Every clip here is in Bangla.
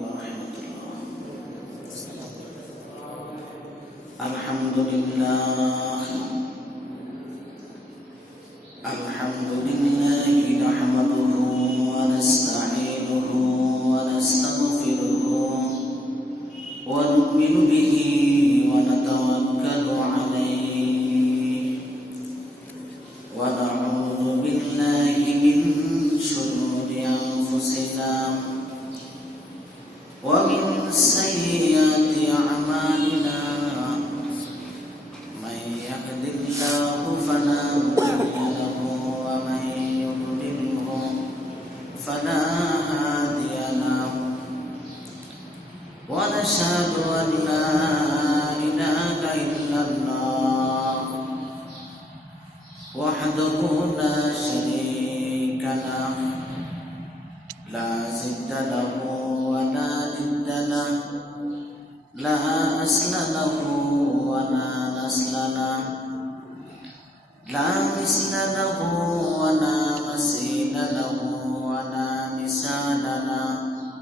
warahmatullahi wabarakatuh. Alhamdulillah nahmaduhu wa nasta'inuhu wa nastaghfiruhu wa nu'minu bihi wa natawakkalu alayhi wa na'udzu billahi min shururi anfusina wa min sayyiati a'malina man yahdihillahu fala mudilla lahu wa man yudlilhu fala hadiya lahu wa nashhadu an la ilaha illallah wahdahu la sharika lahu la zidda lahu wa la nidda lahu la asla lahu wa la nasla lahu la misla lahu wa la masila lahu wa la misala lahu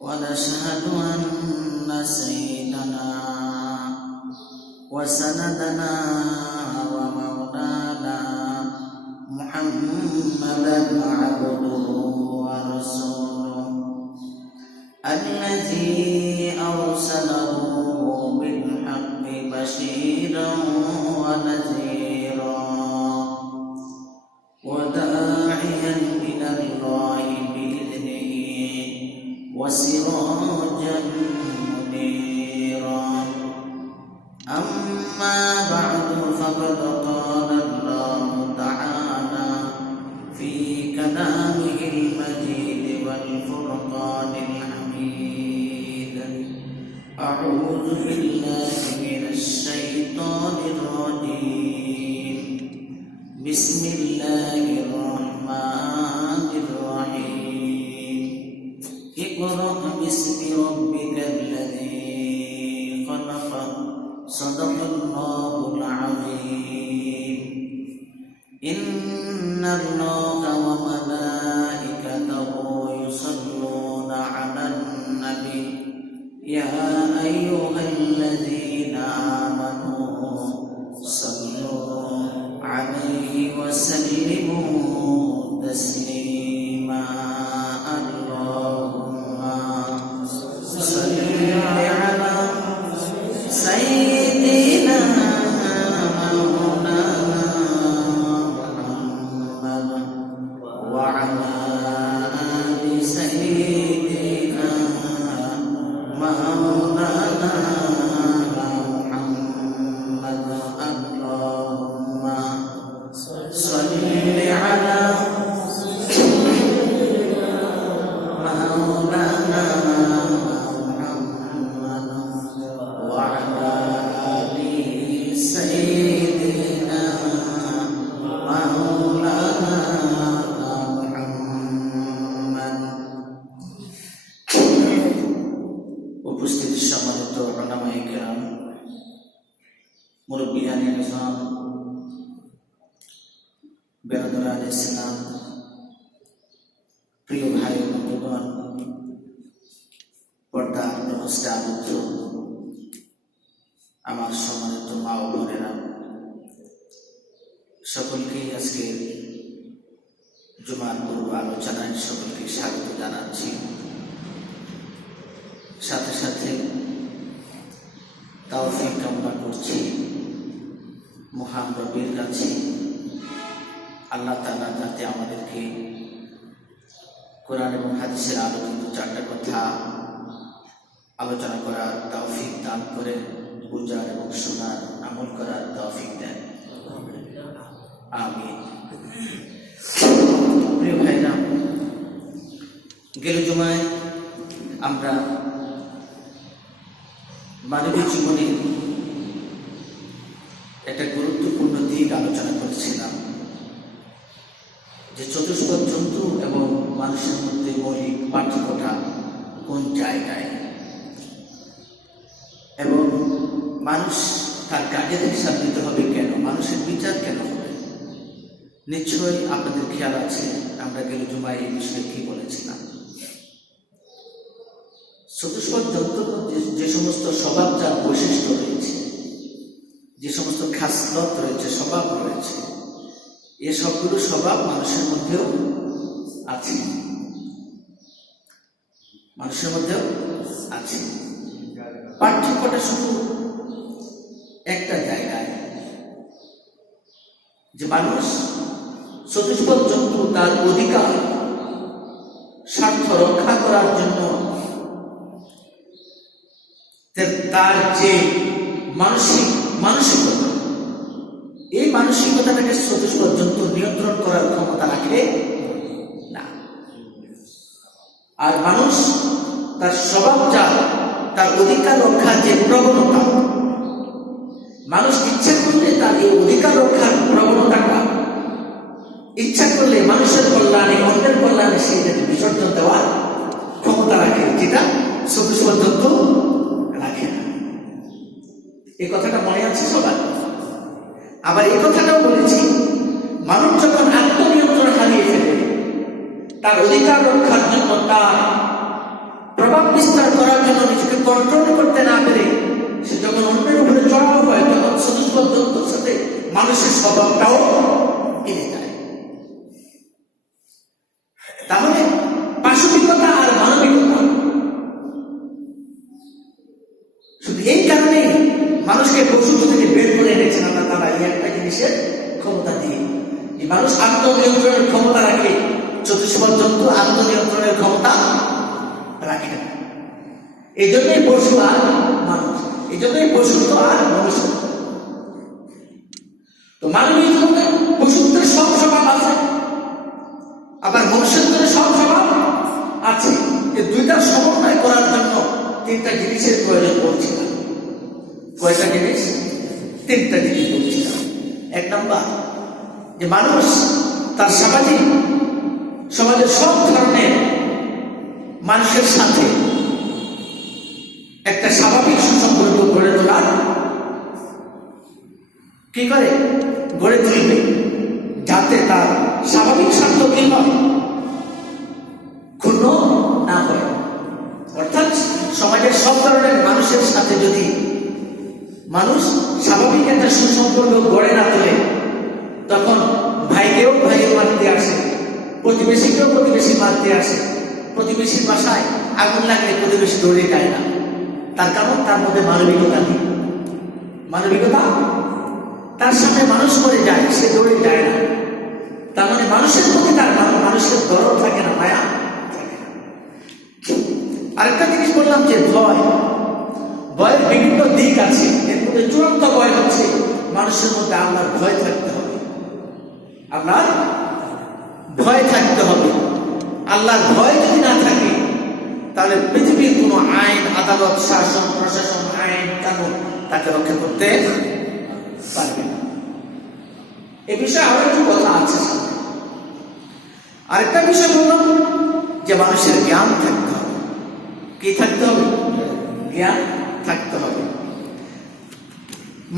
wa nashhadu anna sayyidana wa sanadana wa maulana Muhammadan abduhu wa rasuluhu alladzi arsalahu bil haqqi bashiran wa nadhiran wa da'iyan ila Allahi bi'idhnihi wa sirajan muniran. Amma ba'du faqad qala Allah ta'ala fi kalamihi al-majid wal furqanil hamid. A'udzu billahi minasy syaithanir rajim. Bismillahirrahmanirrahim. Iqra' bismi rabbikal ladzi khalaq. Sadaqallahul azim. Inna Allaha wa malaikatahu yusalluna 'alan nabi ya ayyuhalladzina amanu sallu 'alaihi wa sallimu taslima. Allahumma salli 'ala sayyidina maulana Muhammad wa 'ala ali sayyidina maulana Muhammad. Allahumma salli 'ala maulana মুরব্বিয়ান ইসলাম, বেরাদারান ইসলাম, প্রিয় ভাই বন্ধুগণ, পর্দার নমস্তে আবদ্ধ আমার সম্মানিত মা ও বোনেরা, সকলকেই আজকে জুমার পূর্ব আলোচনায় সকলকে স্বাগত জানাচ্ছি। সাথে সাথে তৌফিক কামনা করছি মহান রবের কাছে, আল্লাহ তাআলা যাতে আমাদেরকে কোরআন এবং হাদিসের আলোকিত চারটা কথা আলোচনা করার তৌফিক দান করে, বুঝার এবং শোনার আমল করার তৌফিক দেন, আমিন। প্রিয় ভাইরা, গেল জুমায় আমরা মানবিক জীবনে একটা গুরুত্বপূর্ণ দিক আলোচনা করেছিলাম যে চতুষ্পদ জন্তু এবং মানুষের মধ্যে মৌলিক পার্থক্যটা কোন জায়গায়, এবং মানুষ তার কাজের হিসাব দিতে হবে কেন, মানুষের বিচার কেন হবে। নিশ্চয়ই আপনাদের খেয়াল আছে আমরা গেল জুমায় এই বিষয়ে কি বলেছিলাম। চতুষ্পদ জন্তুর মধ্যে যে সমস্ত স্বভাবজাত বৈশিষ্ট্য রয়েছে, যে সমস্ত খাসলত রয়েছে, স্বভাব রয়েছে, এ সবগুলো স্বভাব মানুষের মধ্যেও আছে, মানুষের মধ্যেও আছে। পার্থক্যটা শুধু একটা জায়গায়, যে মানুষ চতুষ্পদ জন্তু তার অধিকার স্বার্থ রক্ষা করার জন্য তার যে মানসিকতা, এই মানসিকতাটাকে চতুষ্পদ জন্তু নিয়ন্ত্রণ করার ক্ষমতা রাখে না। আর মানুষ তার স্বভাবজাত তার অধিকার রক্ষার যে প্রবণতা, মানুষ ইচ্ছা করলে তার এই অধিকার রক্ষার প্রবণতাটা ইচ্ছা করলে মানুষের কল্যাণে, অন্যের কল্যাণে সেইটাকে বিসর্জন দেওয়ার ক্ষমতা রাখে, যেটা চতুষ্পদ জন্তু রাখে না। এই কথাটা মনে আছে সবার? আবার এই কথাটাও বলেছি, মানুষ যখন আত্মনিয়ন্ত্রণ হারিয়ে ফেলে, তার অধিকার রক্ষার জন্য, তার প্রভাব বিস্তার করার জন্য নিজেকে কন্ট্রোল করতে না পেরে সে যখন অন্যের উপরে চড়াও হয়, তখন চতুষ্পদ জন্তুর সাথে মানুষের স্বভাবটাও মিলে যায়। তাহলে পাশবিকতা আর মানবিকতা শুধু এই কারণে মানুষকে পশুত্ব থেকে বের করে এনেছেন আল্লাহ তাআলা, এই একটা জিনিসের ক্ষমতা দিয়ে। যে মানুষ আত্মনিয়ন্ত্রণের ক্ষমতা রাখে, চতুষ্পদ জন্তু আত্মনিয়ন্ত্রণের ক্ষমতা রাখে না। এই জন্যই পশু আর মানুষ, এই জন্যই পশুত্ব আর মনুষ্যত্ব। তো মানবীয় জীবনে পশুত্বের সব স্বভাব আছে, আবার মনুষ্যত্বের সব স্বভাব আছে। এই দুইটা সমন্বয় করার জন্য তিনটা জিনিসের প্রয়োজন পড়ছিল। কয়টা জিনিস? তিনটা জিনিস বলছিলাম। এক নম্বর, যে মানুষ তার সমাজের সব ধরনের মানুষের সাথে একটা স্বাভাবিক সুসম্পর্ক গড়ে তোলার কি করে গড়ে তুলবে, যাতে তার স্বাভাবিক স্বার্থ কি হয়, ক্ষুণ্ণ না হয়। অর্থাৎ সমাজের সব ধরনের মানুষের সাথে যদি মানুষ স্বাভাবিক একটা সুসম্পর্ক গড়ে না তোলে, তখন ভাইকেও ভাই মারতে আসে, প্রতিবেশীকেও প্রতিবেশী মারতে আসে। প্রতিবেশীর বাসায় আগুন লাগলে প্রতিবেশী দৌড়ে যায় না, তার কারণ তার মধ্যে মানবিকতা নেই। মানবিকতা, তার সামনে মানুষ করে যায়, সে দৌড়ে যায় না। তার মানে মানুষের প্রতি তার মানুষের দরদ থাকে না, মায়া থাকে না। আরেকটা জিনিস বললাম যে ভয়ের বিভিন্ন দিক আছে। এর মধ্যে চূড়ান্ত ভয় হচ্ছে মানুষের মধ্যে আল্লাহর ভয় থাকতে হবে। আল্লাহর ভয় থাকতে হবে। আল্লাহর ভয় যদি না থাকে, তাহলে পৃথিবীর কোনো আইন, আদালত, শাসন, প্রশাসন, আইন, কানুন তাকে রক্ষা করতে পারবে না। এ বিষয়ে আরো একটু কথা আছে। আরেকটা বিষয় বললাম যে মানুষের জ্ঞান থাকতে হবে। কি থাকতে হবে? জ্ঞান থাকতে হবে।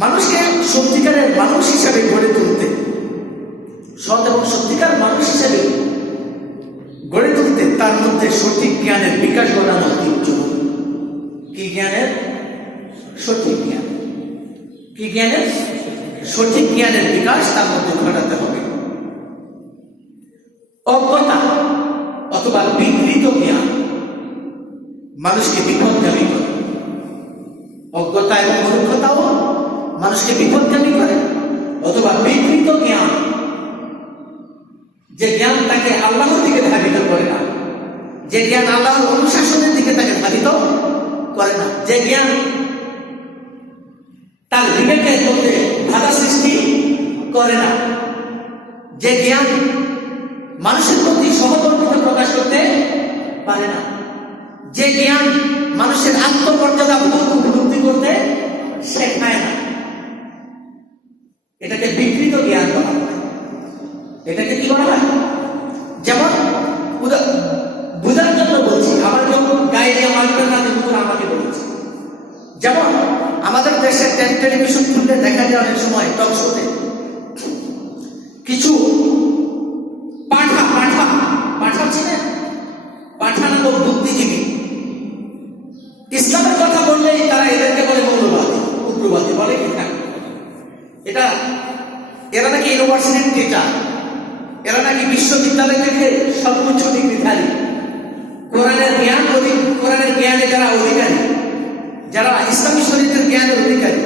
মানুষকে সত্যিকারের মানুষ হিসাবে গড়ে তুলতে, সৎ এবং সত্যিকার মানুষ হিসাবে গড়ে তুলতে তার মধ্যে সঠিক জ্ঞানের বিকাশ ঘটানো অতি জরুরি। কি জ্ঞানের? সঠিক জ্ঞান। কি জ্ঞানের? সঠিক জ্ঞানের বিকাশ তার মধ্যে ঘটাতে হবে। অজ্ঞতা অথবা বিকৃত জ্ঞান মানুষকে বিপদগামী করে। অজ্ঞতা এবং মূর্খতাও মানুষকে বিপদগামী করে। অথবা বিকৃত জ্ঞান, যে জ্ঞান তাকে আল্লাহর দিকে ধাবিত করে না, যে জ্ঞান আল্লাহর অনুশাসনের দিকে তাকে ধাবিত করে না, যে জ্ঞান তার বিবেকের মধ্যে বাধা সৃষ্টি করে না, যে জ্ঞান মানুষের প্রতি সহমর্মিতা প্রকাশ করতে পারে না, যে জ্ঞান মানুষের আত্মমর্যাদা উপলব্ধি করতে শেখায় না, এটাকে বিকৃত জ্ঞান বলা হয়। এটাকে কি বলা হয়? যেমন বুঝার জন্য বলছি, আমার কেউ গায়ে দিয়ে মারবেন না, কিন্তু আমাকে বলেছে। যেমন আমাদের দেশের টেলিভিশন খুললে দেখা যায় অনেক সময় টক শোতে কিছু পাঠা ছিলেন, পাঠা নামক বুদ্ধিজীবী এটা এরা নাকি ইউনিভার্সিটির টিচার, এরা নাকি বিশ্ববিদ্যালয় থেকে সর্বোচ্চ ডিগ্রিধারী, কোরআনের জ্ঞানে যারা অধিকারী, যারা ইসলামী শরীয়তের জ্ঞানের অধিকারী।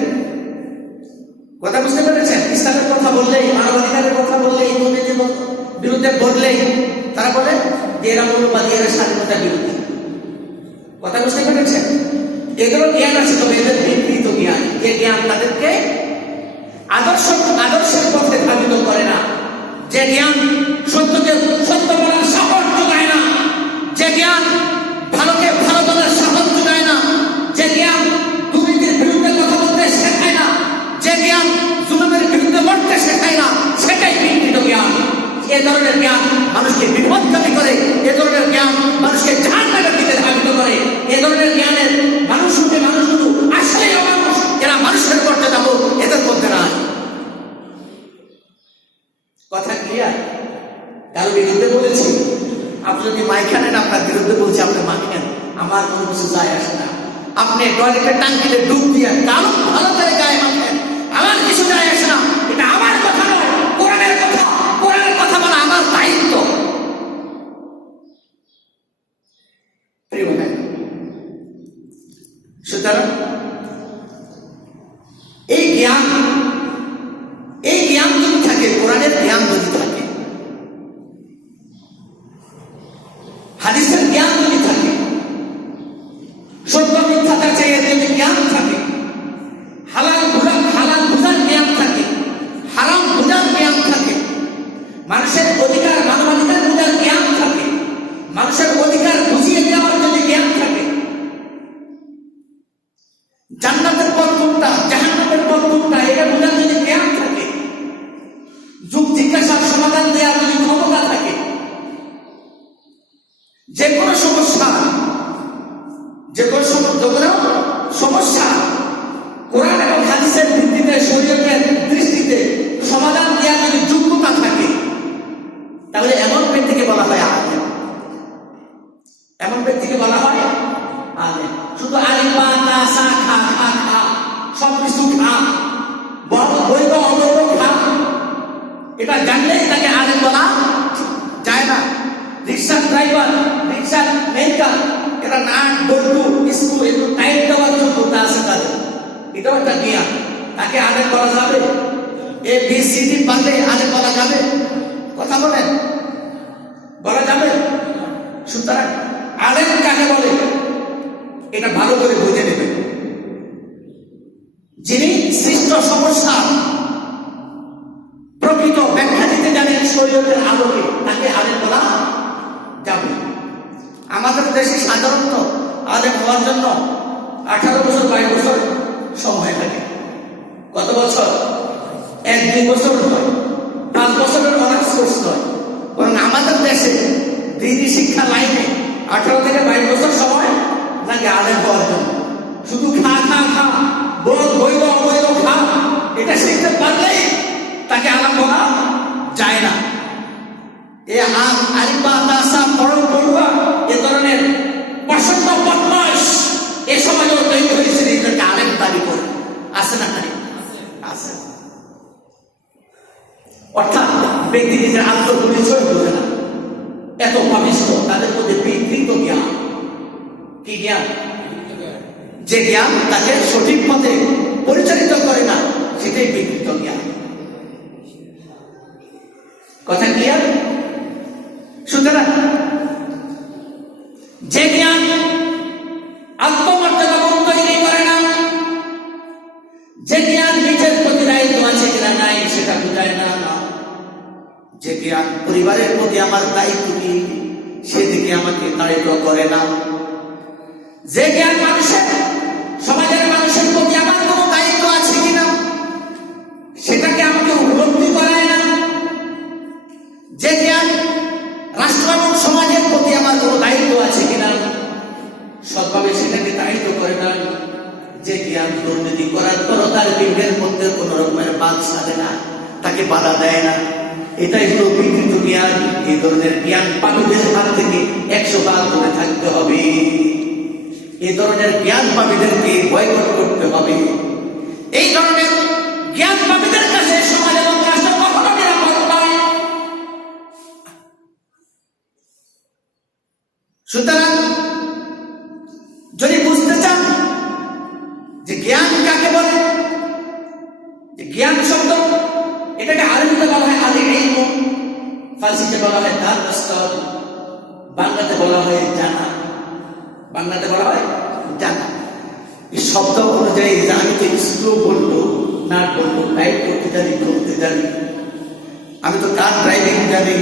কথা বুঝতে পেরেছেন? ইসলামের কথা বললেই, মানবাধিকারের কথা বললেই, দুর্নীতির বিরুদ্ধে বললেই তারা বলে যে এরা মৌলবাদী, এরা স্বাধীনতার বিরুদ্ধে। কথা বুঝতে পেরেছেন? এগুলো জ্ঞান আছে, তবে এদের বিকৃত জ্ঞান, যে জ্ঞান তাদেরকে আদর্শের পথে ধাবিত করে না, যে জ্ঞান সত্যকে সত্য বলার সাহস যোগায় না, যে জ্ঞান ভালোকে ভালো বলার সাহস যোগায় না, যে জ্ঞান দুর্নীতির বিরুদ্ধে কথা বলতে শেখায় না, যে জ্ঞান জুলুমের বিরুদ্ধে লড়তে শেখায় না, সেটাই বিকৃত জ্ঞান। এ ধরনের জ্ঞান মানুষকে বিপদগামী করে, এ ধরনের জ্ঞান মানুষকে জাহান্নামের দিকে ধাবিত করে। এ ধরনের জ্ঞানের মানুষগুলো আসলেই অমানুষ, এরা মানুষের করতে যাবো, এদের মধ্যে না। কথা ক্লিয়ার? কারো বিরুদ্ধে বলেছি, আপনি যদি মাইক আনেন আপনার বিরুদ্ধে বলছি, আপনি মাইক নেন, আমার কোনো কিছু যায় আসে না। আপনি টয়লেটের টাঙ্কিতে ডুব দিয়ে কারো ভালো করে গায়ে মাখেন, আমার কিছু যায় আসে না। এটা আমার কথা নয়, কোরআনের কথা। কোরআনের কথা বলা আমার দায়িত্ব। সুতরাং এই জ্ঞান যদি থাকে, কোরআনের জ্ঞান যদি থাকে, হাদিসের জ্ঞান যদি থাকে, সত্য মিথ্যা যাচাইয়ের যদি জ্ঞান থাকে, হালাল বুঝার জ্ঞান থাকে, হারাম বুঝার জ্ঞান থাকে, মানুষের অধিকার মানবাধিকার বুঝার জ্ঞান থাকে, মানুষের অধিকার বুঝিয়ে দেওয়ার যদি জ্ঞান থাকে, জান্নাতের পথ কোনটা, জাহান্নামের পথ কোনটা, এটা বোঝার যদি জ্ঞান থাকে, যুগ জিজ্ঞাসার সমাধান দেওয়ার যদি ক্ষমতা থাকে, যে কোনো সমস্যা কোরআন এবং হাদিসের ভিত্তিতে, শরীয়তের দৃষ্টিতে সমাধান দেওয়ার যদি যোগ্যতা থাকে, তাহলে এমন ব্যক্তিকে বলা হয় আলেম। এমন ব্যক্তিকে বলা হয় আলেম। শুধু আলিম বা তা সা খা খা খা সব কিছু খা, বৈধ অবৈধ খা, এটা জানলেই তাকে আলেম বলা যায় না। রিক্সার ড্রাইভার, রিক্সার মেকার, এরা নাট বল্টু স্ক্রু এগুলো টাইট দেওয়ার যোগ্যতা আছে তাদের, এটাও একটা জ্ঞান। তাকে আলেম বলা যাবে? ABCD পারলে আলেম বলা যাবে? কথা বলেন, বলা যাবে? সুতরাং আলেম কাকে বলে এটা ভালো করে বুঝে নেবেন। যিনি সৃষ্ট সমস্যা প্রকৃত ব্যাখ্যা দিতে জানেন শরীয়তের আলোকে, তাকে আলেম বলা যাবে। আমাদের দেশে সাধারণত আলেম হওয়ার জন্য 18 বছর 22 বছর সময় লাগে। কত বছর? 1-2 বছর নয়, 5 বছরের অনার্স কোর্স নয়, বরং আমাদের দেশে দিনী শিক্ষা লাইনে 18 থেকে 22 বছর সময় লাগে আলেম হওয়ার জন্য। শুধু খা খা খা, বৈধ অবৈধ খা, এটা শিখতে পারলেই তাকে আলেম বলা যায় না। এ আলিফা তাসা পড়ো পড়ুয়া, এ ধরনের প্রচন্ড বদমাশ এ সমাজে তৈরি হয়েছে, এদেরকে আলেম দাবি করে। আছে না? আছে। অর্থাৎ ব্যক্তি নিজের আত্মপরিচয় বোঝে না, এত পাপিষ্ঠ, তাদের মধ্যে বিকৃত জ্ঞান। কি জ্ঞান? যে জ্ঞান তাকে সঠিক পথে পরিচালিত করে না, সেটাই বিকৃত জ্ঞান। কথা ক্লিয়ার? সুতরাং যে জ্ঞান আত্মমর্যাদা তৈরি করে না, যে জ্ঞান নিজের প্রতি দায়িত্ব আছে কিনা নাই সেটা বোঝায় না, যে জ্ঞান পরিবারের প্রতি আমার দায়িত্ব কি সেদিকে আমাকে তাড়িত করে না, যে জ্ঞান সমাজের মানুষের প্রতি আমার কোনো দায়িত্ব আছে কিনা সেটাকে আমাকে উপলব্ধি করায় না, যে জ্ঞান রাষ্ট্র এবং সমাজের প্রতি আমার কোনো দায়িত্ব আছে কিনা সৎভাবে সেটাকে তাড়িত করে না, যে জ্ঞান দুর্নীতি করার পরও তার বিবেকের মধ্যে কোনো রকমের বাদ সাধে না, তাকে বাধা দেয় না, এটাই হলো বিকৃত জ্ঞান। এই ধরনের জ্ঞান পাপীদের হাত থেকে 100 ভাগ দূরে থাকতে হবে। এই ধরনের জ্ঞান পাপীদেরকে বয়কট করতে হবে। এই ধরনের জ্ঞান পাপীদের কাছে সুতরাং যদি বুঝতে চান যে জ্ঞান কাকে বলে, যে জ্ঞান শব্দ এটাকে আরবিতে বলা হয় আল ইলম, ফার্সিতে বলা হয় দারস্তর, বাংলাতে বলা হয় জানা। বাংলাতে বলা হয় জানা। এই শব্দ অনুযায়ী আমি তো স্ক্রু বলবো, নাট বলবো, টাইপ করতে জানি, করতে জানি, আমি তো কার ড্রাইভিং জানি,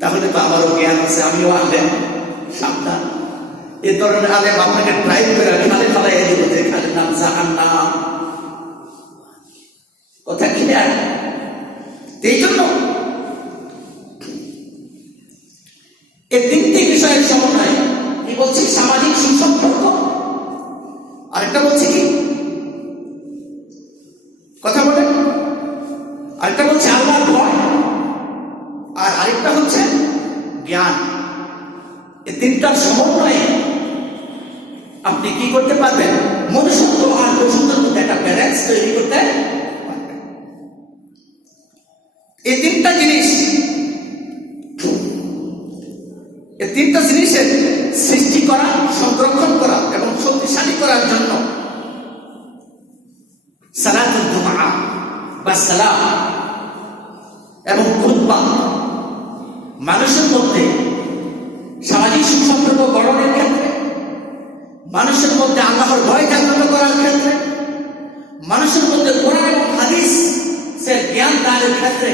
তাহলে তো আমারও জ্ঞান আছে, আমিও আলেম। সাবধান, এ ধরনের আলেম আপনাকে ড্রাইভ করে খালে খালে দিব যে খালে নাম জাহান্নাম। কথা ক্লিয়ার? এই জন্য এই তিনটি বিষয়ের সমন্বয় কি বলছি? সামাজিক সুসম্পর্ক, আরেকটা বলছি কি কথা বলেন, আরেকটা বলছে আল্লাহর ভয়, আর আরেকটা হচ্ছে জ্ঞান। এই তিনটার সমন্বয়ে আপনি কি করতে পারবেন? মনুষ্যত্ব আর পশুত্বের মধ্যে একটা ব্যালেন্স তৈরি করতে পারবেন। এই তিনটা জিনিস, এই তিনটা জিনিসের সৃষ্টি করা, সংরক্ষণ করা এবং শক্তিশালী করার জন্য সালাতুল জুমআ বা সালাত এবং খুতবা মানুষের মধ্যে সামাজিক সুসম্পর্ক গঠনের ক্ষেত্রে, মানুষের মধ্যে আল্লাহর ভয় জাগ্রত করার ক্ষেত্রে, মানুষের মধ্যে কোরআন এবং হাদিসের জ্ঞান দানের ক্ষেত্রে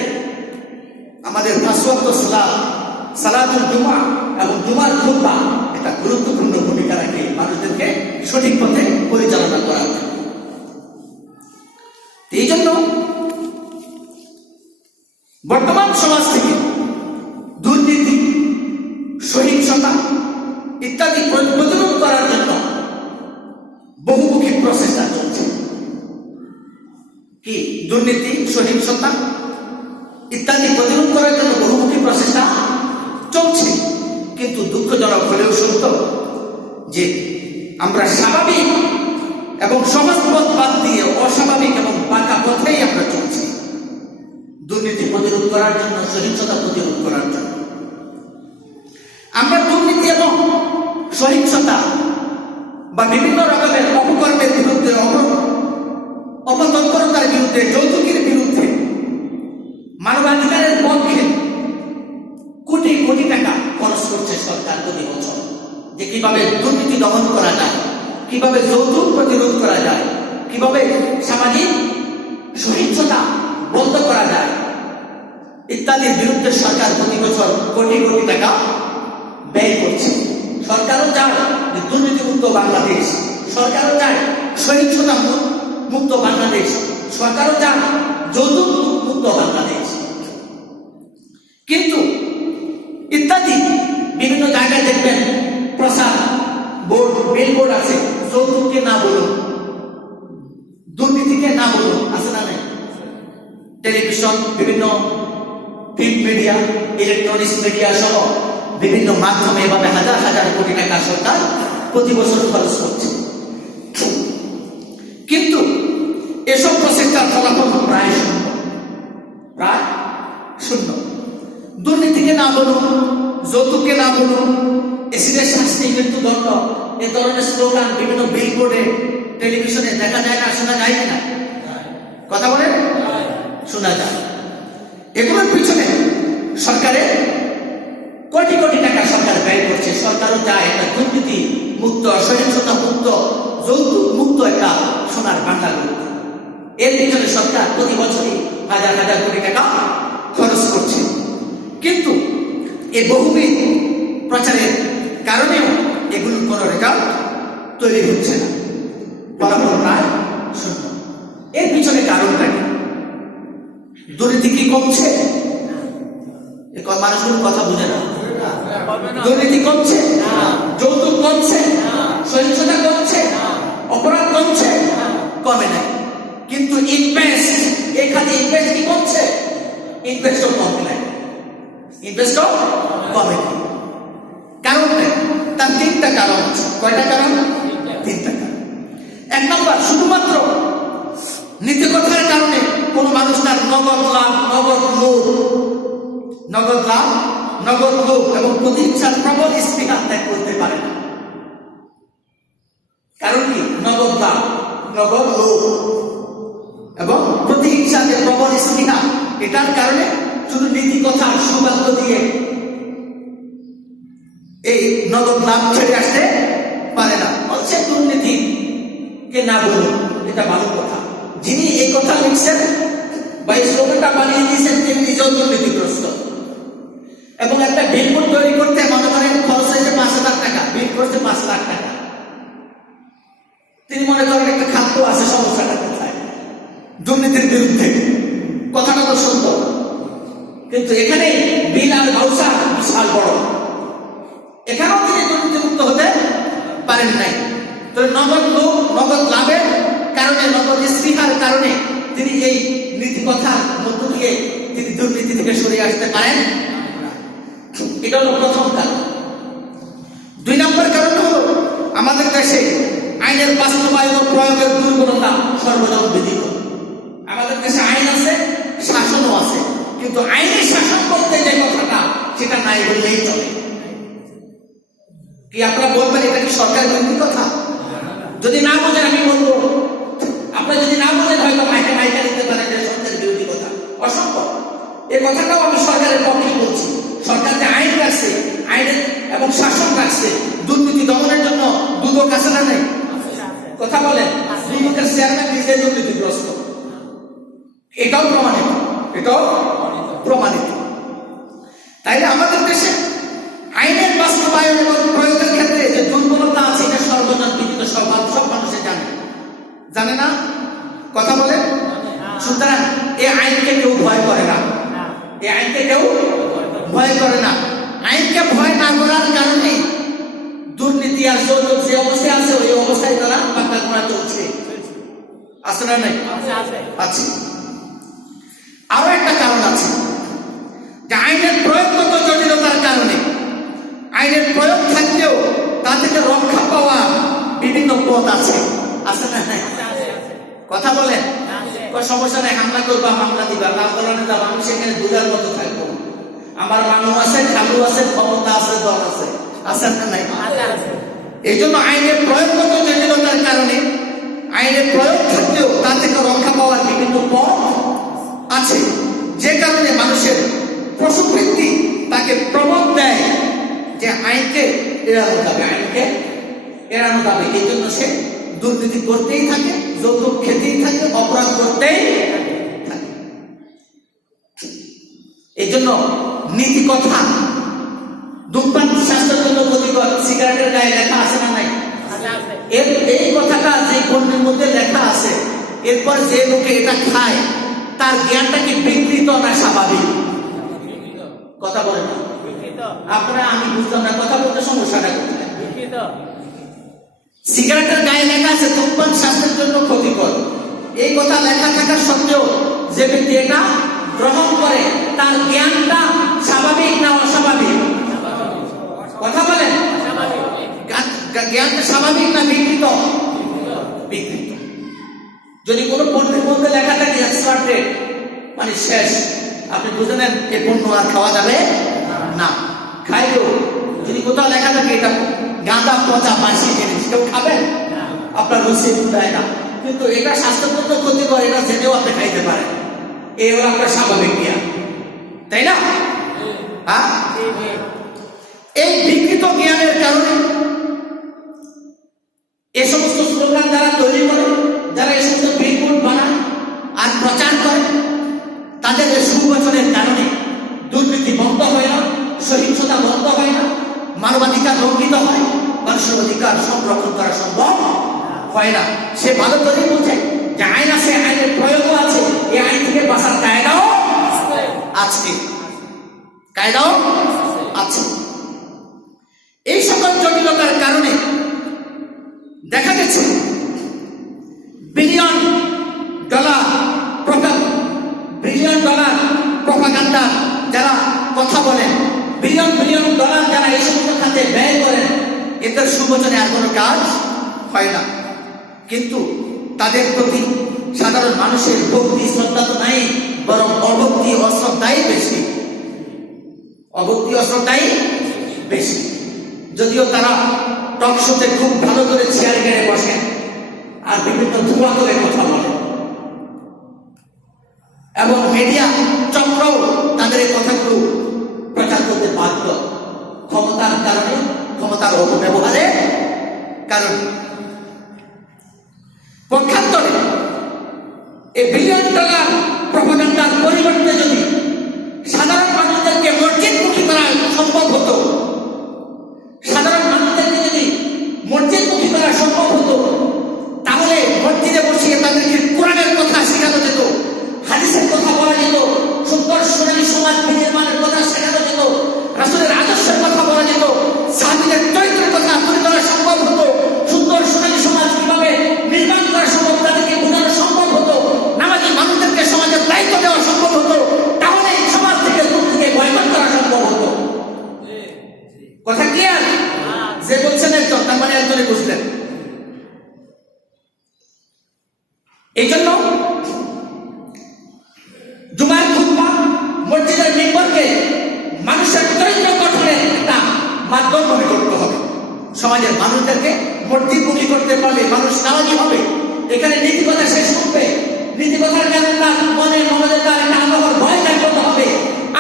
আমাদের 5 ওয়াক্ত সালাত, সালাতুল জুমআ এবং জুমার খুতবা একটা গুরুত্বপূর্ণ ভূমিকা রাখে মানুষদেরকে সঠিক পথে পরিচালনা করার জন্য। এই জন্য বর্তমান সমাজ থেকে দুর্নীতি, সহিংসতা ইত্যাদি প্রতিরোধ করার জন্য বহুমুখী প্রচেষ্টা চলছে। কি? দুর্নীতি, সহিংসতা ইত্যাদি প্রতিরোধ করার জন্য বহুমুখী প্রচেষ্টা চলছে। কিন্তু দুঃখজনক হলেও সত্য যে আমরা স্বাভাবিক এবং সহজ পথ বাদ দিয়ে অস্বাভাবিক এবং বাঁকা পথেই আমরা চলছি দুর্নীতি প্রতিরোধ করার জন্য, সহিংসতা প্রতিরোধ করার জন্য। আমরা দুর্নীতি এবং সহিংসতা বা বিভিন্ন রকমের অপকর্মের বিরুদ্ধে, অপতৎপরতার বিরুদ্ধে, যৌতুকের বিরুদ্ধে, মানবাধিকারের পক্ষে কোটি কোটি টাকা খরচ করছে সরকার প্রতি বছর, যে কিভাবে দুর্নীতি দমন করা যায়, কিভাবে যৌতুক প্রতিরোধ করা যায়, কিভাবে সামাজিক সহিংসতা বন্ধ করা যায় ইত্যাদির বিরুদ্ধে সরকার প্রতি বছর কোটি কোটি টাকা ব্যয় করছে। সরকারও চায় যে দুর্নীতিমুক্ত বাংলাদেশ, সরকারও চায় সহিংসতা মুক্ত বাংলাদেশ, সরকারও চায় যৌতুক মুক্ত বাংলাদেশ। কিন্তু ইত্যাদি বিভিন্ন জায়গায় দেখবেন প্রচার বোর্ড, বিলবোর্ড আছে, যৌতুককে না বলুন, দুর্নীতিকে না বলুন, আছে না নেই? টেলিভিশন, বিভিন্ন প্রিন্ট মিডিয়া, ইলেকট্রনিক্স মিডিয়া সহ বিভিন্ন মাধ্যমে এভাবে হাজার হাজার কোটি টাকা সরকার প্রতি বছর খরচ করছে। কিন্তু এসব প্রচেষ্টার ফলাফল প্রায় শূন্য, প্রায় শূন্য। দুর্নীতিকে না বলুন, যৌতুককে না বলুন, এসিডের শাস্তি, মৃত্যুদণ্ড, এ ধরনের স্লোগান বিভিন্ন বিলবোর্ডে, টেলিভিশনে দেখা যায় না, শোনা যায় না? কথা বলেন, শোনা যায়। এগুলোর পিছনে সরকারের কোটি কোটি টাকা সরকার ব্যয় করছে। সরকারও চায় একটা দুর্নীতি মুক্ত, সহিংসতা মুক্ত, যৌতুক মুক্ত একটা সোনার ভান্ডার করতে। এর পিছনে সরকার প্রতি বছরই হাজার হাজার কোটি টাকা খরচ করছে। কিন্তু এই বহুবিধ প্রচারের কারণেও এগুলোর কোনো রেজাল্ট তৈরি হচ্ছে না, ফলাফল প্রায় শূন্য। এর পিছনে কারণটা কি? দুর্নীতি কি কমছে? মানুষগুলো কথা বুঝে না। দুর্নীতি কমছে, যৌতুক কমছে, সহিংসতা কমছে, অপরাধ কমছে, কমে নাই। কিন্তু ইনভেস্ট, এখানে ইনভেস্ট কি কমছে? ইনভেস্টও কমে নাই, ইনভেস্টও কমে নাই। কারণটা, তার তিনটা কারণ আছে। কয়টা কারণ? তিনটা কারণ। 1 নম্বর, শুধুমাত্র নীতিকথার কারণে কোন মানুষ তার নগদ লাভ, নগদ লাভ নগদ লোভ এবং প্রতিহিংসার প্রবল স্পৃহা ত্যাগ করতে পারে না। কারণ কি? নগদ লাভ, নগদ লোভ এবং প্রতিহিংসার যে প্রবল স্পৃহা, এটার কারণে শুধু নীতি কথা সুবাদ্য দিয়ে এই নগদ লাভ ছেড়ে আসতে পারে না। বলছে দুর্নীতি কে না বলুন, এটা ভালো কথা। যিনি এই কথা লিখছেন বা এই স্লোগানটা বানিয়ে দিয়েছেন তিনি নিজেও দুর্নীতিগ্রস্ত। এবং একটা বিলবোর্ড তৈরি করতে মনে করেন খরচ হয়েছে 5,000 টাকা, বিল করছে 5 লাখ টাকা। তিনি মনে করেন একটা খাদ্য আছে, সমস্যাটা কোথায়? দুর্নীতির বিরুদ্ধে। কথাটা তো সুন্দর, কিন্তু এখানে বিল আর ব্যবসা বিশাল বড়। এখানেও তিনি দুর্নীতিমুক্ত হতে পারেন নাই। তো নগদ লোভ, নগদ লাভের কারণে, নগদ স্পৃহার কারণে তিনি এই নীতি কথার মধ্য দিয়ে তিনি দুর্নীতি থেকে সরে আসতে পারেন। এটা হলো প্রথম কারণ। 2 নম্বর কারণ হলো আমাদের দেশে আইনের বাস্তবায়ন ও প্রয়োগের দুর্বলতা সর্বজন বিদিত। আমাদের দেশে আইন আছে, শাসনও আছে, কিন্তু আইনি শাসন করতে যে কথাটা সেটা নাই বললেই চলে। কি আপনারা বলবেন এটা কি সরকার বিরোধী কথা? যদি না বোঝেন আমি বলবো, আপনারা যদি না বোঝেন হয়তো মাইকা নিতে পারেন যে সরকার বিরোধী কথা। অসম্ভব। এই কথাটাও আমি সরকারের পক্ষে বলছি। সরকার যে আইন রাখছে, আইনের এবং শাসন রাখছে, দুর্নীতি দমনের জন্য দুদক আছে না নেই? কথা বলেন। দুদকের চেয়ারম্যান নিজে দুর্নীতিগ্রস্ত, এটাও প্রমাণিত, এটাও প্রমাণিত। তাইলে আমাদের দেশে আইনের বাস্তবায়ন এবং প্রয়োগের ক্ষেত্রে যে দুর্বলতা আছে এটা সর্বজন বিদিত, সব মানুষে জানে না? কথা বলেন। সুতরাং এই আইনকে কেউ ভয় করে না, এই আইনকে কেউ ভয় করে না। আইনকে ভয় না করার কারণে দুর্নীতি আর যৌতুক যে অবস্থায় আছে ওই অবস্থায় তারা পাকা করা চলছে। আছে না নাই? আছে। আরো একটা কারণ আছে যে আইনের প্রয়োগগত জটিলতার কারণে আইনের প্রয়োগ থাকলেও তা থেকে রক্ষা পাওয়া বিভিন্ন পথ আছে। আছে না নাই? কথা বলেন। সমস্যা নাই, হামলা করবা, মামলা দিবা, লাভ দলানে যাবো, আমি সেখানে দুলার মতো থাকবো। আমার মানুষ আছে, খালু আছে, ক্ষমতা আছে, দল আছে। আছে না নাই? এই জন্য আইনের প্রয়োগগত জটিলতার কারণে আইনের প্রয়োগ থাকলেও তা থেকে রক্ষা পাওয়ার বিভিন্ন পথ আছে, যে কারণে মানুষের প্রবৃত্তি তাকে প্রবল দেয় যে আইনকে এড়ানো যাবে, আইনকে এড়ানো যাবে। এই জন্য সে দুর্নীতি করতেই থাকে, যৌতুক খেতেই থাকে, অপরাধ করতেই থাকে। এই জন্য নীতি কথা, ধূমপান স্বাস্থ্যের জন্য ক্ষতিকর, সিগারেটের গায়ে লেখা আছে না নাই? এই কথাটা যে পণ্যের মধ্যে লেখা আছে, এরপর যে লোকে এটা খায় তার জ্ঞানটা কি বিকৃত না স্বাভাবিক? কথা বলে না আপনারা, আমি বুঝলাম না কথা বলতে সমস্যাটা কোথায়? সিগারেটের গায়ে লেখা আছে ধূমপান স্বাস্থ্যের জন্য ক্ষতিকর, এই কথা লেখা থাকার সত্ত্বেও যে ব্যক্তি এটা গ্রহণ করে তার জ্ঞানটা স্বাভাবিক না অস্বাভাবিক? কথা বলেন। জ্ঞানটা স্বাভাবিক না বিকৃত? বিকৃত। যদি কোনো পণ্যের মধ্যে লেখা থাকে এক্সপায়ার ডেট মানে শেষ, আপনি বুঝে নেন এই পণ্য আর খাওয়া যাবে না। খাইলেও যদি কোথাও লেখা থাকে এটা গাঁদা পচা বাসি জিনিস, কেউ খাবেন? আপনার রুচি দেয় না। কিন্তু এটা স্বাস্থ্যের জন্য ক্ষতিকর, এটা জেনেও আপনি খাইতে পারেন। এই হলো আপনার স্বাভাবিক জ্ঞান, তাই না? এই বিকৃত জ্ঞানের কারণে এ সমস্ত স্লোগান যারা তৈরি করে, যারা এই সমস্ত বিলবোর্ড বানায় আর প্রচার করে, তাদের সুবচনের কারণে দুর্নীতি বন্ধ হয় না, সহিংসতা বন্ধ হয় না, মানবাধিকার লঙ্ঘিত হয়, মানুষের অধিকার সংরক্ষণ করা সম্ভব হয় না। সে ভালো করে বোঝে যে আইন আছে, আইনের প্রয়োগও আছে, এই আইন থেকে বাঁচার কায়দাও আছে, কায়দাও আছে। এই সকল জটিলতার কারণে দেখা গেছে বিলিয়ন ডলার প্রপাগান্ডা যারা কথা বলেন, বিলিয়ন ডলার যারা এই সমস্ত খাতে ব্যয় করেন, এদের সুবচনে আর কোনো কাজ হয় না। কিন্তু তাদের প্রতি সাধারণ মানুষের ভক্তি শ্রদ্ধা তো নাই, বরং অভক্তি অশ্রদ্ধাই বেশি। অভক্তি অশ্রদ্ধাই বেশি। যদিও তারা টক শোতে খুব ভালো করে চেয়ার গেড়ে বসেন আর বিভিন্ন ধোয়া করে কথা বলে, এবং মিডিয়া চক্রও তাদের এই কথাগুলো প্রচার করতে বাধ্য, ক্ষমতার কারণে, ক্ষমতার অপব্যবহারে কারণ। পক্ষান্তরে এই বিলিয়ন ডলার প্রপাগান্ডার পরিবর্তে যদি সাধারণ মানুষদেরকে মসজিদমুখী করা সম্ভব হতো, সাধারণ মানুষদেরকে যদি মসজিদমুখী করা সম্ভব হতো, তাহলে মসজিদে বসিয়ে তাদেরকে কোরআনের কথা শেখানো যেত, হাদিসের কথা বলা যেত, সুন্দর সোনালী সমাজ বিনির্মাণের কথা শেখানো যেত, রাসূলের আদর্শের কথা বলা যেত, সাহাবীদের চরিত্রের কথা তুলে ধরা সম্ভব হতো, সুন্দর সোনালী সমাজ কিভাবে নির্মাণ করা সম্ভব তাদেরকে বোঝানো সম্ভব হতো, নামাজি মানুষদেরকে সমাজের দায়িত্ব দেওয়া সম্ভব হতো, তাহলে এই সমাজ থেকে দুর্নীতিকে বয়কট করা সম্ভব হতো। কথা ক্লিয়ার? যে বলছেন একজন, তার মানে একজনে বুঝলেন। এই জন্য জুমার খুতবা, মসজিদের মিম্বরকে মানুষের চরিত্র গঠনের একটা মাধ্যম মনে করতে হবে। সমাজের মানুষদেরকে মসজিদমুখী করতে পারলে মানুষ নামাজি হবে, এখানে নীতিকথা শেষ করবে, নীতিকথার কারণে তার মনে মনে তার একটা আল্লাহর ভয় জাগ্রত হবে,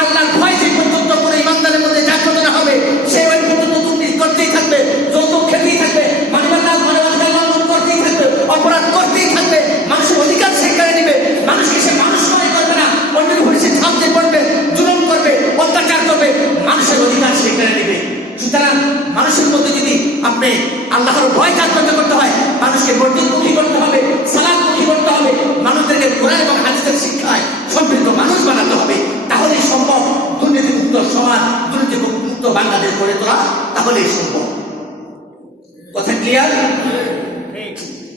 আল্লাহর ভয় যে পর্যন্ত করে ইমানদারের মধ্যে জাগ্রত না হবে সে ওই পর্যন্ত দুর্নীতি করতেই থাকবে, যৌতুক খেতেই থাকবে, মানবাধিকার লঙ্ঘন করতেই থাকবে, অপরাধ করতেই থাকবে, মানুষের অধিকার সে কেড়ে নেবে, মানুষকে সে মানুষ মনে করবে না, অন্যের উপরে সে ঝাঁপতে পড়বে, জুলুম করবে, অত্যাচার করবে, মানুষের অধিকার সে কেড়ে নেবে। সুতরাং মানুষের মধ্যে যদি আপনি আল্লাহর ভয় জাগ্রত করতে হয়, মানুষকে মসজিদমুখী করতে হবে, সালাতমুখী করতে হবে, মানুষদেরকে কোরআন এবং হাদিসের শিক্ষায় সমৃদ্ধ মানুষ বানাতে হবে, তাহলেই সম্ভব দুর্নীতিমুক্ত সমাজ, দুর্নীতিমুক্ত বাংলাদেশ গড়ে তোলা, তাহলেই সম্ভব। কথা ক্লিয়ার?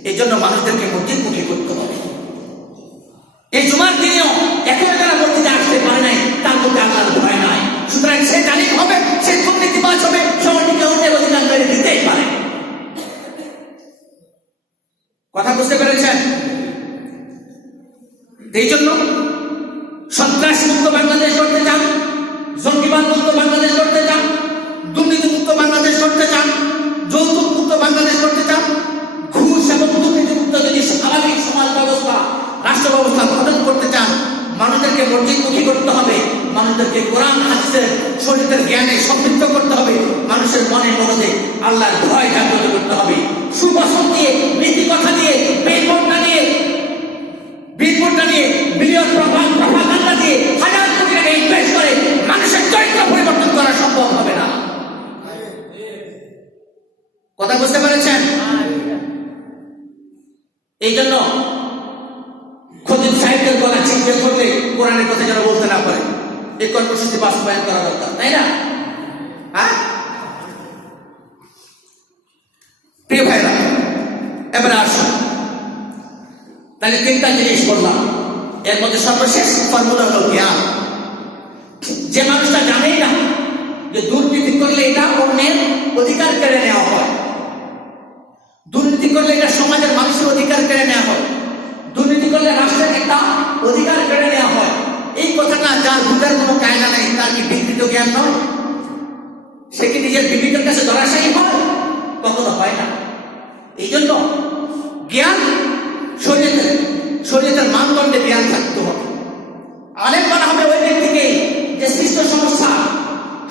এই জন্য মানুষদেরকে মসজিদমুখী করতে হবে। এই জুমার দিনেও এখনো যারা মসজিদে আসতে পারে নাই, তার মধ্যে আল্লাহর ভয় নাই, সুতরাং সে জালিম হবে, সে দুর্নীতিবাজ হবে, সমাজকে অন্যের অধিকার মেরে দিতেই পারে। কথা বুঝতে পেরেছেন? এই জন্য সন্ত্রাস মুক্ত বাংলাদেশ করতে চান, জঙ্গিবাদ মুক্ত বাংলাদেশ করতে চান, দুর্নীতি মুক্ত বাংলাদেশ করতে চান, যৌতুক মুক্ত বাংলাদেশ করতে চান, ঘুষ এবং দুর্নীতি মুক্ত যদি স্বাভাবিক সমাজ ব্যবস্থা, রাষ্ট্র ব্যবস্থা গঠন করতে চান, মানুষদেরকে মসজিদমুখী করতে হবে, মানুষদেরকে কোরআন হাদিসের শরীয়তের জ্ঞানে সমৃদ্ধ করতে হবে, মানুষের মনে মনে আল্লাহর ভয় জাগ্রত করতে হবে, সুবচন দিয়ে, নীতি কথা দিয়ে, বিলবোর্ডটা দিয়ে, বিলিয়ন প্রপাগান্ডা দিয়ে, হাজার কোটি টাকা ইনভেস্ট করে মানুষের চরিত্র পরিবর্তন করা সম্ভব হবে না। কথা বুঝতে পেরেছেন? এই জন্য খতিব সাহেবদের গলা চিনতে করলে কোরআনের কথা যেন বলতে না পারে, এই কর্মসূচি বাস্তবায়ন করা দরকার, তাই না? হ্যাঁ, প্রিয় ভাইরা, এবারে আসুন, তাহলে তিনটা জিনিস বললাম, এর মধ্যে সর্বশেষ ফর্মুলা হল জ্ঞান। যে মানুষটা জানেই না যে দুর্নীতি করলে এটা অন্যের অধিকার কেড়ে নেওয়া হয়, দুর্নীতি করলে এটা সমাজের মানুষের অধিকার কেড়ে নেওয়া হয়, দুর্নীতি করলে রাষ্ট্রের একটা অধিকার কেড়ে নেওয়া হয়, এই কথাটা যার বুঝার কোনো কায়দা নেই, তার কি বিকৃত জ্ঞান নয়? সে কি নিজের বিবেকের কাছে ধরাশায়ী হয়? কখনো হয় না। এই জন্য জ্ঞান শরীয়তের মানদণ্ডে জ্ঞান থাকতে হবে। আলেম বলা হবে ওই ব্যক্তিকে যে সৃষ্ট সমস্যা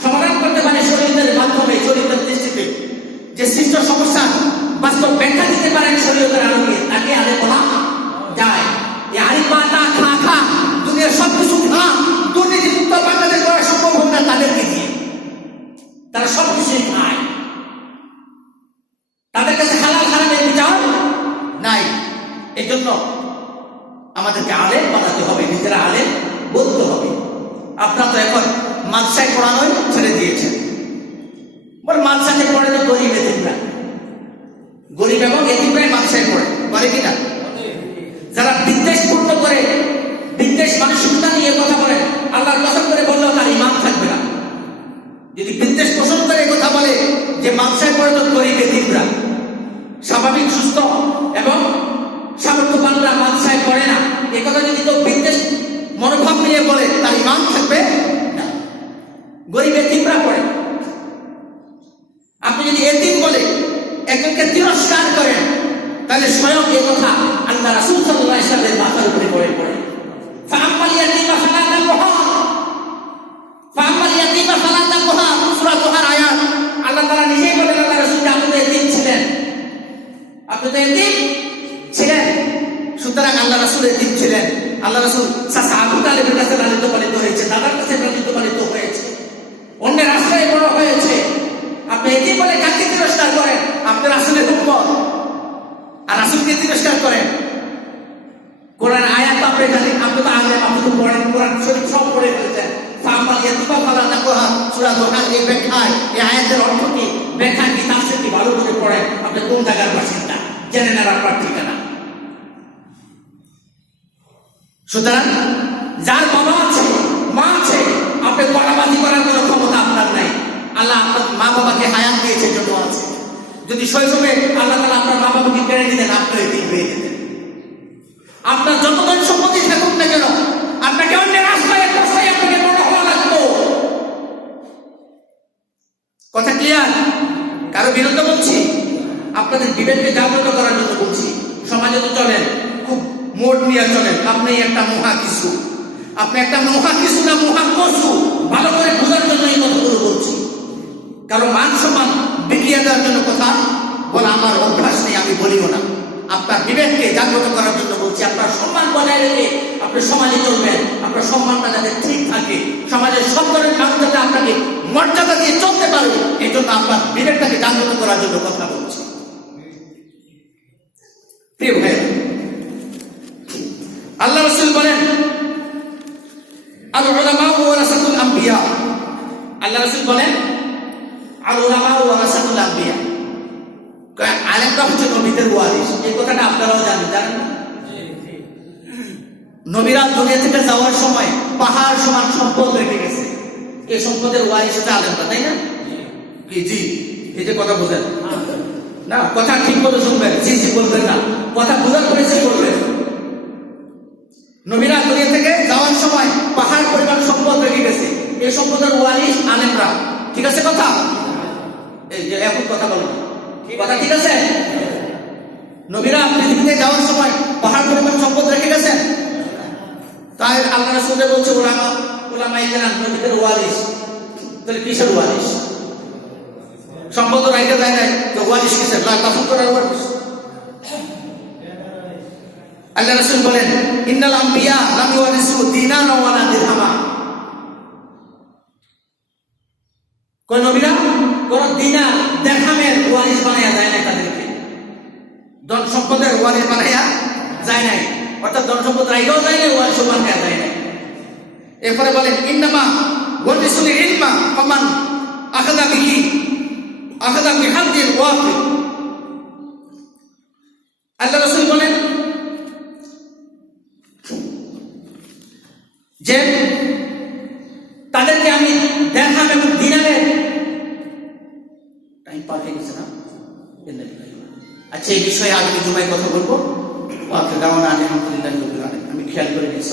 সমাধান করতে পারে শরীয়তের মাধ্যমে, শরীয়তের দৃষ্টিতে যে সৃষ্ট সমস্যা বাস্তব ব্যাখ্যা দিতে পারেন শরীয়তের আলোকে, তাকে আলেম বলা যায়। এই আলিমা তা খা দুনিয়ার সবকিছু খা, দুর্নীতিমুক্ত বাংলাদেশ করা সম্ভব হবে না তাদেরকে দিয়ে, তারা সবকিছুই খায়, তাদের কাছে হালাল হারামের বিচার নাই। এই জন্য আমাদেরকে আলেম বানাতে হবে, নিজেরা আলেম বলতে হবে। আপনারা তো এখন মাদ্রাসায় পড়ানোই ছেড়ে দিয়েছেন, বল মাদ্রাসাতে পড়ে তো গরিব এতিমরা, গরিব এবং এতিমরাই মাদ্রাসায় পড়ে, করে কিনা? যারা বিদ্বেষপূর্ণ করে, বিদ্বেষ মানসিকতা নিয়ে কথা বলে, আল্লাহর কসম করে বললেও তার ঈমান থাকবে না। যদি বিদ্বেষ পোষণ করে কথা বলে যে মাদ্রাসায় পড়ে তো গরিব এতিমরা, স্বাভাবিক সুস্থ এবং সামর্থ্যবানরা মাদ্রাসায় পড়ে না, একথা যদি কেউ বিদ্বেষ মনোভাব নিয়ে বলে তার ঈমান থাকবে না। গরিবের একজনকে তিরস্কার করেন, তাহলে স্বয়ং এই কথা আল্লাহ রাসূল সাল্লাল্লাহু আলাইহি ওয়াসাল্লামের মাথার উপরে পড়ে। ফাআম্মাল ইয়াতীমা ফালা তাকহার, ফাআম্মাল ইয়াতীমা ফালা তাকহার, সূরা দুহার আয়াত। আল্লাহ তাআলা নিজেই বলেন, আল্লাহ রাসূল যে আপনি তো এতিম ছিলেন, আপনি তো এতিম ছিলেন, সুতরাং আল্লাহ রাসূল এতিম ছিলেন। আল্লাহ রাসূল চাচা আবু তালেবের কাছে লালিত পালিত হয়েছে, দাদার কাছে লালিত পালিত হয়েছে, অন্যের আশ্রয়ে বড় হয়েছে। আপনি এতিম বলে কাকে তিরস্কার করেন? আপনি রাসূলের উম্মত, আর রাসূলকে তিরস্কার করেন। কোরআন আয়াত আপনি জানেন, আপনি তো আলেম, আপনি তো পড়েন, কোরআন শরীফ সব পড়ে ফেলেছেন। ফাআম্মাল ইয়াতীমা ফালা তাকহার, সূরা দুহার এই ব্যাখ্যায়, এই আয়াতের অর্থ কি, ব্যাখ্যা কি, তাফসীর কি ভালো করে পড়েন। আপনি কোন জায়গার বাসিন্দা জেনে নেন আপনার ঠিকানা। সুতরাং যার বাবা আছে, মা আছে, আপনি গলাবাজি করার কোনো ক্ষমতা আপনার নাই। আল্লাহ আপনার মা বাবাকে হায়াত দিয়েছে জন্য আছে। যদি শৈশবে আল্লাহ তাআলা আপনার মা বাবাকে কেড়ে নিতেন, আপনি এতিম হয়ে যেতেন। আপনার যত ধন সম্পত্তি থাকুক না কেন, আপনাকে অন্যের আশ্রয়ে বসাই আপনাকে বড় হওয়া লাগতো। কথা ক্লিয়ার? কারো বিরুদ্ধে বলছি? আপনাদের বিবেককে জাগ্রত করার জন্য বলছি। সমাজে তো চলেন, খুব মোট নিয়ে চলেন, আপনি একটা মহা কিছু, আপনি একটা মহা কিছু না মহা কসু, ভালো করে বোঝার জন্য এই কথাগুলো বলছি। কারো মান সম্মান বিকিয়ে দেওয়ার জন্য কথা বলা আমার অভ্যাস নেই, আমি বলিও না। আপনার বিবেককে জাগ্রত করার জন্য বলছি। আপনার সম্মান বজায় রেখে আপনি সমাজে চলবেন, আপনার সম্মানটা যাতে ঠিক থাকে, সমাজের সব ধরনের মানুষ যাতে আপনাকে মর্যাদা দিয়ে চলতে পারে, এই জন্য আপনার বিবেকটাকে জাগ্রত করার জন্য কথা বলছি। প্রিয় ভাই, আল্লাহ রাসূল বলেন, আল উলামা ওয়ারাসাতুল আম্বিয়া। আল্লাহ রাসূল বলেন, আল উলামা ওয়ারাসাতুল আম্বিয়া, আলেমরা হচ্ছে নবীদের ওয়ারিস। এই কথাটা আপনারাও জানেন, জানেন না? নবীরা দুনিয়া থেকে যাওয়ার সময় পাহাড় সমান সম্পদ রেখে গেছে। এই সম্পদের ওয়ারিস হচ্ছে আলেমরা, তাই না? কি জি? এই যে কথা বোঝেন না, কথা ঠিক মতো শুনবেন, জি জি বলবেন না, কথা বোঝার পরে জি বলবেন। নবীরা দুনিয়া থেকে যাওয়ার সময় পাহাড় পরিমাণ সম্পদ রেখে গেছে। এই সম্পদের ওয়ারিস আলেমরা। ঠিক আছে কথা? এই যে এখন কথা বলুন, কথা ঠিক আছে? নবীরা পৃথিবীতে যাওয়ার সময় পাহাড় পরিমাণ সম্পদ রেখে গেছেন। তাই আল্লাহ রাসূল বলছে, উলামায়ে কেরাম নবীদের ওয়ারিস। তাহলে কিসের ওয়ারিস? সম্পদ রাইখে দেয় নাই তো ওয়ারিস কিসের? দাফন করার ওয়ারিস। আল্লাহ রাসূল বলেন, ইন্নাল আম্বিয়া লাম ইওয়ারিসু দিনার ওয়ালা দিরহামা। কোন নবীরা কোন দিনার দিরহামের ওয়ারিস বানায়া যায় না, তাদেরকে ধন সম্পদের ওয়ারিস বানায়া যায় নাই। অর্থাৎ ধন সম্পদ রাইখাও যায় না, ওয়ারিস বানায়া যায় না। এরপরে বলেন, ইন্নামা ওয়ারিসুল ইলমা ফামান আখাযা বিহি আখাযা বিহাদ্দিল ওয়াফি। আল্লাহ রাসূল বলেন যে তাদেরকে আমি দেখাম এবং দিনারের টাইম পার হয়ে গেছে না। আচ্ছা, এই বিষয়ে আগামী জুমায় কথা বলবো। আলহামদুলিল্লাহ, আমি খেয়াল করে নিই।